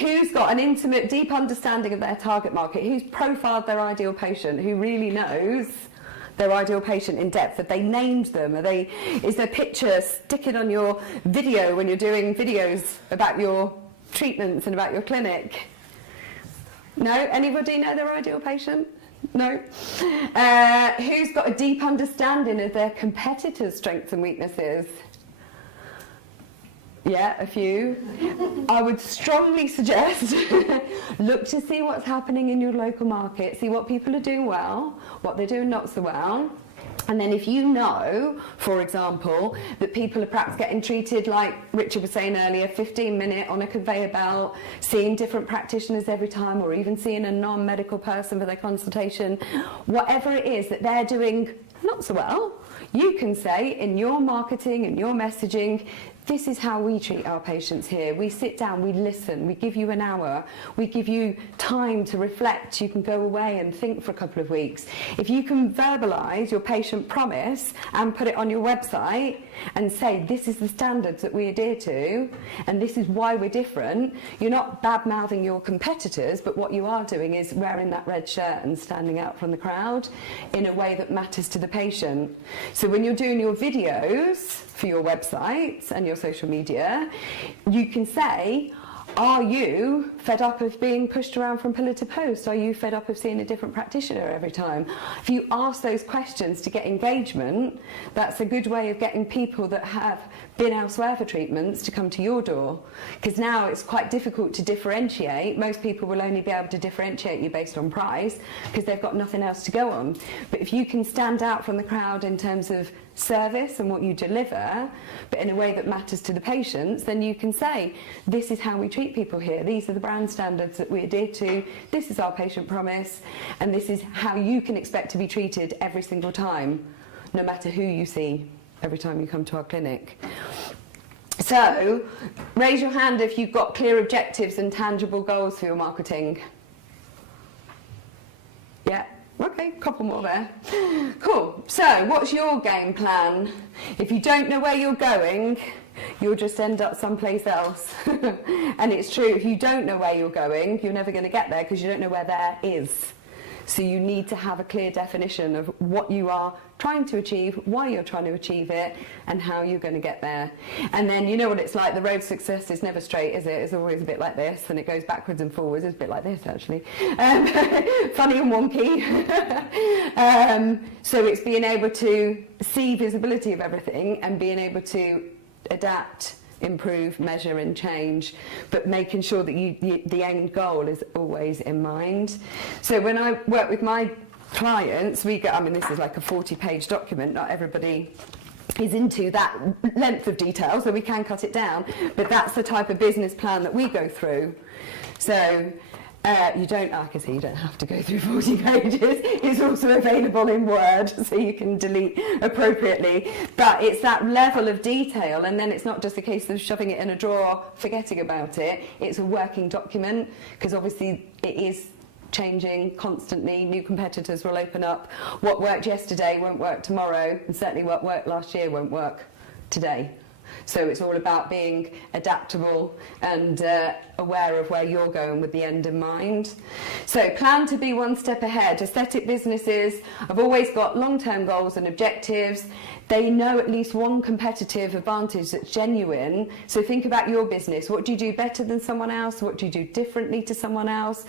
Who's got an intimate, deep understanding of their target market? Who's profiled their ideal patient? Who really knows their ideal patient in depth? Have they named them? Is their picture sticking on your video when you're doing videos about your treatments and about your clinic? No? Anybody know their ideal patient? No? Who's got a deep understanding of their competitors' strengths and weaknesses? Yeah, a few. I would strongly suggest look to see what's happening in your local market, see what people are doing well, what they're doing not so well. And then if you know, for example, that people are perhaps getting treated, like Richard was saying earlier, 15-minute on a conveyor belt, seeing different practitioners every time, or even seeing a non-medical person for their consultation, whatever it is that they're doing not so well, you can say in your marketing and your messaging, this is how we treat our patients here. We sit down, we listen, we give you an hour, we give you time to reflect. You can go away and think for a couple of weeks. If you can verbalise your patient promise and put it on your website and say, this is the standards that we adhere to, and this is why we're different, you're not bad-mouthing your competitors, but what you are doing is wearing that red shirt and standing out from the crowd in a way that matters to the patient. So when you're doing your videos for your websites and your social media, you can say, are you fed up of being pushed around from pillar to post? Are you fed up of seeing a different practitioner every time? If you ask those questions to get engagement, that's a good way of getting people that have been elsewhere for treatments to come to your door. Because now it's quite difficult to differentiate. Most people will only be able to differentiate you based on price because they've got nothing else to go on. But if you can stand out from the crowd in terms of service and what you deliver, but in a way that matters to the patients, then you can say, this is how we treat people here, these are the brand standards that we adhere to, this is our patient promise, and this is how you can expect to be treated every single time, no matter who you see every time you come to our clinic. So raise your hand if you've got clear objectives and tangible goals for your marketing. Yeah. Okay, couple more there. Cool. So, what's your game plan? If you don't know where you're going, you'll just end up someplace else. And it's true, if you don't know where you're going, you're never going to get there because you don't know where there is. So you need to have a clear definition of what you are trying to achieve, why you're trying to achieve it, and how you're going to get there. And then you know what it's like, the road to success is never straight, is it? It's always a bit like this, and it goes backwards and forwards. It's a bit like this, actually. Funny and wonky. So it's being able to see visibility of everything and being able to adapt, improve, measure and change, but making sure that the end goal is always in mind. So when I work with my clients, we get, I mean, this is like a 40-page document, not everybody is into that length of detail, so we can cut it down, but that's the type of business plan that we go through. So you don't, like I say, you don't have to go through 40 pages. It's also available in Word, so you can delete appropriately. But it's that level of detail, and then it's not just a case of shoving it in a drawer, forgetting about it. It's a working document, because obviously it is changing constantly. New competitors will open up. What worked yesterday won't work tomorrow, and certainly what worked last year won't work today. So it's all about being adaptable and aware of where you're going with the end in mind. So plan to be one step ahead. Aesthetic businesses have always got long-term goals and objectives. They know at least one competitive advantage that's genuine. So think about your business. What do you do better than someone else? What do you do differently to someone else?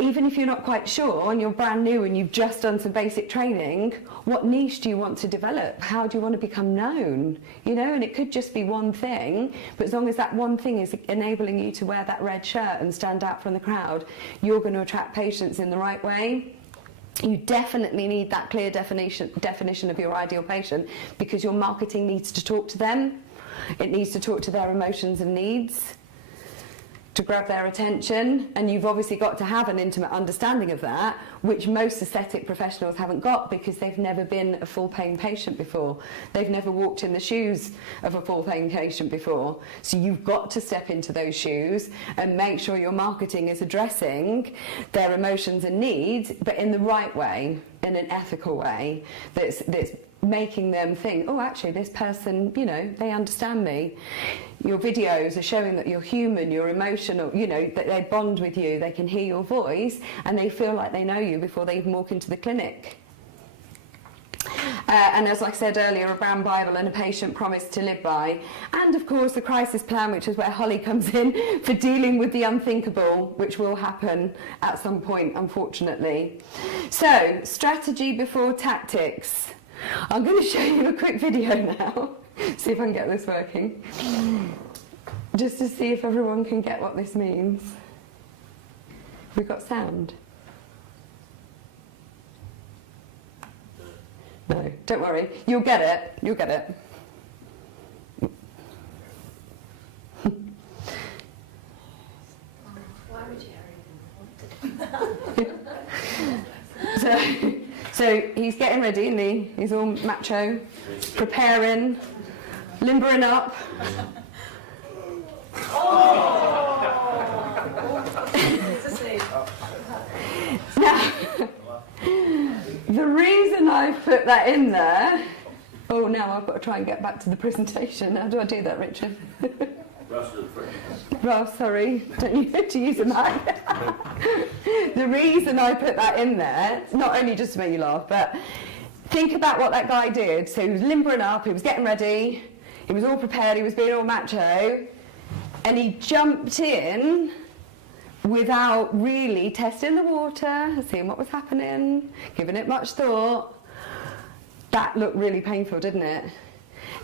Even if you're not quite sure and you're brand new and you've just done some basic training, what niche do you want to develop? How do you want to become known? You know, and it could just be one thing, but as long as that one thing is enabling you to wear that red shirt and stand out from the crowd, you're going to attract patients in the right way. You definitely need that clear definition of your ideal patient, because your marketing needs to talk to them. It needs to talk to their emotions and needs to grab their attention, and you've obviously got to have an intimate understanding of that, which most aesthetic professionals haven't got because they've never been a full-paying patient before. They've never walked in the shoes of a full-paying patient before. So you've got to step into those shoes and make sure your marketing is addressing their emotions and needs, but in the right way, in an ethical way that's making them think, oh, actually, this person, you know, they understand me. Your videos are showing that you're human, you're emotional, you know, that they bond with you, they can hear your voice, and they feel like they know you before they even walk into the clinic. And as I said earlier, a brown Bible and a patient promise to live by. And of course, the crisis plan, which is where Holly comes in for dealing with the unthinkable, which will happen at some point, unfortunately. So, strategy before tactics. I'm going to show you a quick video now, see if I can get this working, just to see if everyone can get what this means. We've got sound. No, don't worry, you'll get it, you'll get it. Why would you So he's getting ready, isn't he? He's all macho, preparing, limbering up. Now, the reason I put that in there... Oh, now I've got to try and get back to the presentation. How do I do that, Richard? Ralph, sorry, don't you have to use a Mac? The reason I put that in there, not only just to make you laugh, but think about what that guy did. So he was limbering up, he was getting ready, he was all prepared, he was being all macho, and he jumped in without really testing the water, seeing what was happening, giving it much thought. That looked really painful, didn't it?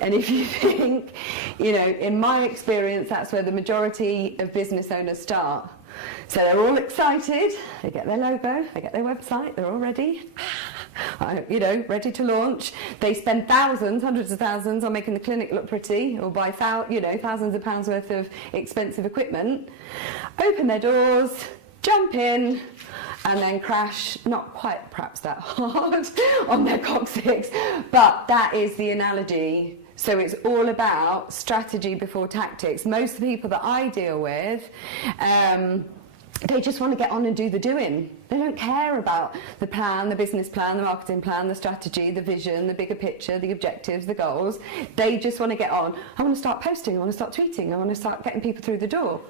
And if you think, you know, in my experience, that's where the majority of business owners start. So they're all excited, they get their logo, they get their website, they're all ready, you know, ready to launch. They spend thousands, hundreds of thousands on making the clinic look pretty, or buy thousands of pounds worth of expensive equipment, open their doors, jump in, and then crash, not quite perhaps that hard, on their coccyx, but that is the analogy. So it's all about strategy before tactics. Most of the people that I deal with, they just want to get on and do the doing. They don't care about the plan, the business plan, the marketing plan, the strategy, the vision, the bigger picture, the objectives, the goals. They just want to get on. I want to start posting, I want to start tweeting, I want to start getting people through the door.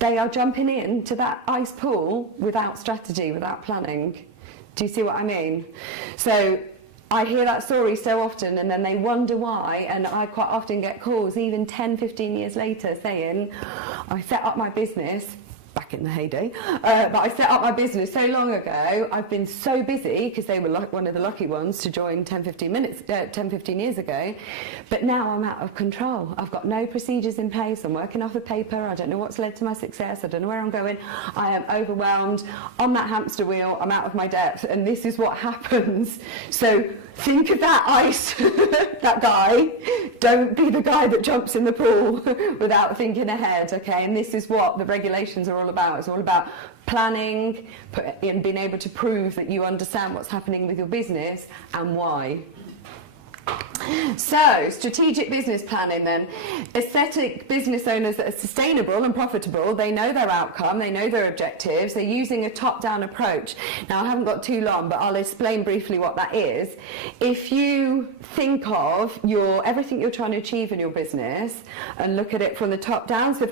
They are jumping into that ice pool without strategy, without planning. Do you see what I mean? So I hear that story so often, and then they wonder why, and I quite often get calls even 10, 15 years later saying, I set up my business, back in the heyday, but I set up my business so long ago, I've been so busy, because they were like one of the lucky ones to join 10, 15 years ago, but now I'm out of control. I've got no procedures in place, I'm working off of paper, I don't know what's led to my success, I don't know where I'm going, I am overwhelmed, on that hamster wheel, I'm out of my depth, and this is what happens. So think of that ice, that guy, don't be the guy that jumps in the pool without thinking ahead, okay? And this is what the regulations are all about. It's all about planning and being able to prove that you understand what's happening with your business and why. So, strategic business planning then. Aesthetic business owners that are sustainable and profitable, they know their outcome, they know their objectives, they're using a top-down approach. Now, I haven't got too long, but I'll explain briefly what that is. If you think of everything you're trying to achieve in your business and look at it from the top down, so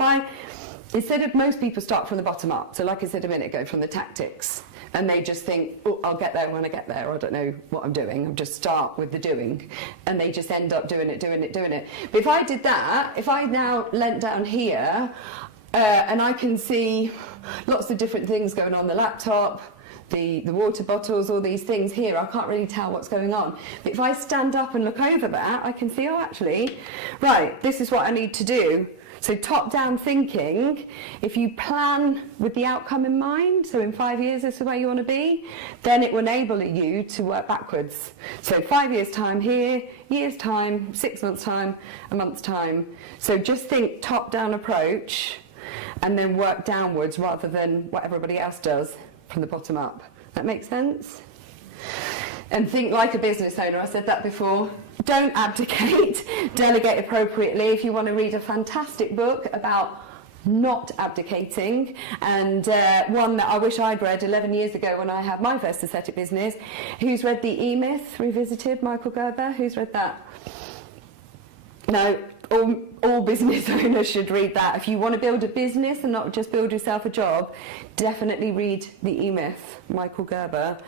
instead of most people start from the bottom up, so like I said a minute ago, from the tactics, and they just think, oh, I'll get there when I get there, I don't know what I'm doing, I'll just start with the doing, and they just end up doing it. But if I did that, if I now leant down here, and I can see lots of different things going on the laptop, the water bottles, all these things here, I can't really tell what's going on. But if I stand up and look over that, I can see, oh, actually, right, this is what I need to do. So top-down thinking, if you plan with the outcome in mind, so in 5 years this is where you want to be, then it will enable you to work backwards. So 5 years' time here, year's time, 6 months' time, a month's time. So just think top-down approach and then work downwards rather than what everybody else does from the bottom up. That makes sense? And think like a business owner. I said that before. Don't abdicate, delegate appropriately. If you want to read a fantastic book about not abdicating, and one that I wish I'd read 11 years ago when I had my first aesthetic business. Who's read the E-Myth Revisited, Michael Gerber? Who's read that? No, all business owners should read that. If you want to build a business and not just build yourself a job, definitely read the E-Myth, Michael Gerber.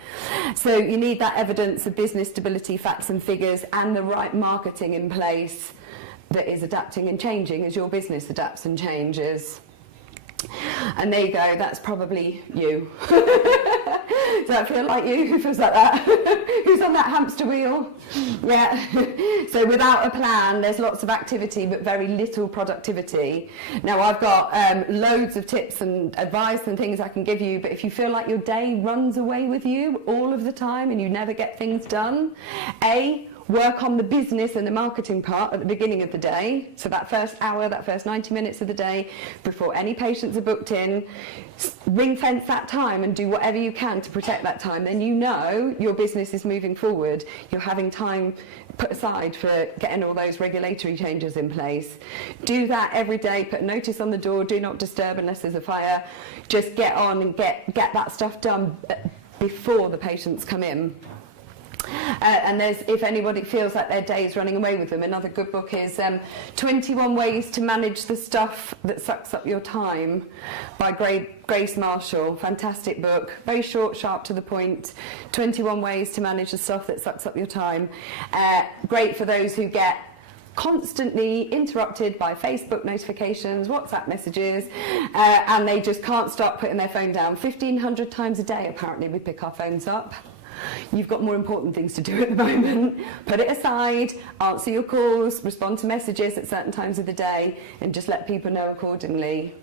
So you need that evidence of business stability, facts and figures, and the right marketing in place that is adapting and changing as your business adapts and changes. And there you go, that's probably you. Does that feel like you? Who feels like that? Who's on that hamster wheel? Yeah. So without a plan, there's lots of activity but very little productivity. Now I've got loads of tips and advice and things I can give you, but if you feel like your day runs away with you all of the time and you never get things done, work on the business and the marketing part at the beginning of the day. So that first hour, that first 90 minutes of the day, before any patients are booked in, ring fence that time and do whatever you can to protect that time. Then you know your business is moving forward. You're having time put aside for getting all those regulatory changes in place. Do that every day. Put a notice on the door, do not disturb unless there's a fire. Just get on and get that stuff done before the patients come in. And if anybody feels like their day is running away with them, another good book is 21 Ways to Manage the Stuff That Sucks Up Your Time by Grace Marshall. Fantastic book, very short, sharp, to the point. 21 Ways to Manage the Stuff That Sucks Up Your Time. Great for those who get constantly interrupted by Facebook notifications, WhatsApp messages, and they just can't stop putting their phone down. 1,500 times a day apparently we pick our phones up. You've got more important things to do at the moment. Put it aside, answer your calls, respond to messages at certain times of the day, and just let people know accordingly.